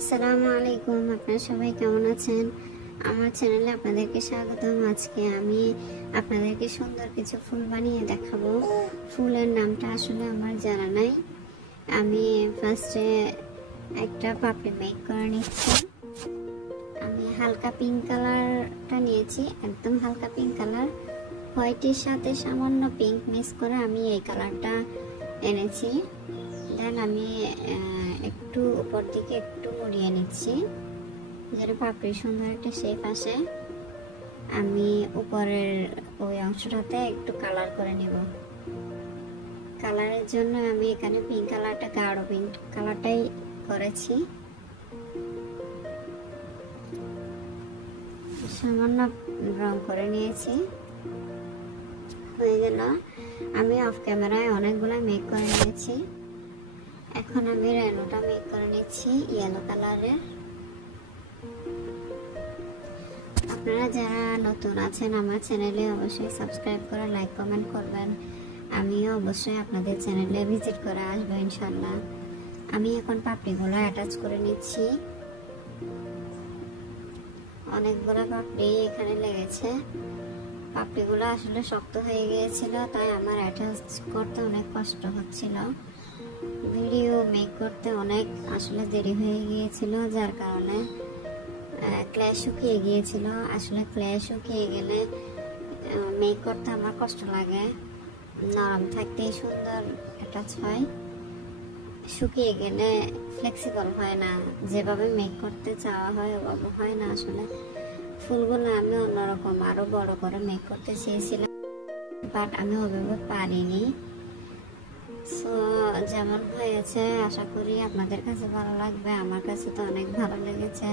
আসসালামু আলাইকুম। আপনারা সবাই কেমন আছেন? আমার চ্যানেলে আপনাদেরকে স্বাগতম। আজকে আমি আপনাদেরকে সুন্দর কিছু ফুল বানিয়ে দেখাবো। ফুলের নামটা আসলে আমার জানা নাই। আমি ফার্স্টে একটা পাপড়ি মেক করে নিচ্ছি। আমি হালকা পিঙ্ক কালারটা নিয়েছি, একদম হালকা পিঙ্ক কালার। হোয়াইটের সাথে সামান্য পিঙ্ক মিক্স করে আমি এই কালারটা এনেছি। দেন আমি একটু উপর দিকে একটু মুড়িয়ে নিচ্ছি যেন পাপড়ি সুন্দর একটা শেপ আসে। আমি উপরের ওই অংশটাতে একটু কালার করে নেব। কালারের জন্য আমি এখানে পিঙ্ক কালারটা, গাঢ় পিঙ্ক কালারটাই করেছি। সামান্য রং করে নিয়েছি, হয়ে গেল। আমি অফ ক্যামেরায় অনেকগুলো মেক করে নিয়েছি। এখন আমি রেনোটা মেক করে নিচ্ছি ইয়েলো কালারের। আপনারা যারা নতুন আছেন আমার চ্যানেলে অবশ্যই সাবস্ক্রাইব করে লাইক কমেন্ট করবেন। আমিও অবশ্যই আপনাদের চ্যানেলে ভিজিট করে আসবো ইনশাল্লাহ। আমি এখন পাপড়িগুলো অ্যাটাচ করে নিচ্ছি। অনেকগুলো পাপড়ি এখানে লেগেছে। পাপড়িগুলো আসলে শক্ত হয়ে গিয়েছিল, তাই আমার অ্যাটাচ করতে অনেক কষ্ট হচ্ছিল। ভিডিও মেক করতে অনেক আসলে দেরি হয়ে গিয়েছিল, যার কারণে ক্লে শুকিয়ে গিয়েছিল। আসলে ক্লে শুকিয়ে গেলে মেক করতে আমার কষ্ট লাগে। নরম থাকতেই সুন্দর অ্যাটাচ হয়, শুকিয়ে গেলে ফ্লেক্সিবল হয় না, যেভাবে মেক করতে চাওয়া হয় ওভাবে হয় না। আসলে ফুলগুলো আমি অন্যরকম আরো বড় করে মেক করতে চেয়েছিলাম, বাট আমি ওভাবে পারিনি। সো যেমন হয়েছে আশা করি আপনাদের কাছে ভালো লাগবে। আমার কাছে তো অনেক ভালো লেগেছে,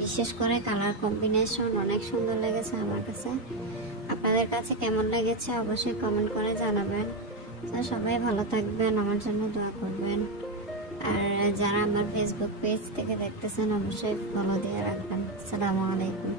বিশেষ করে কালার কম্বিনেশন অনেক সুন্দর লেগেছে আমার কাছে। আপনাদের কাছে কেমন লেগেছে অবশ্যই কমেন্ট করে জানাবেন। তো সবাই ভালো থাকবেন, আমার জন্য দোয়া করবেন। আর যারা আমার ফেসবুক পেজ থেকে দেখতেছেন অবশ্যই ফলো দিয়ে রাখবেন। আসসালামু আলাইকুম।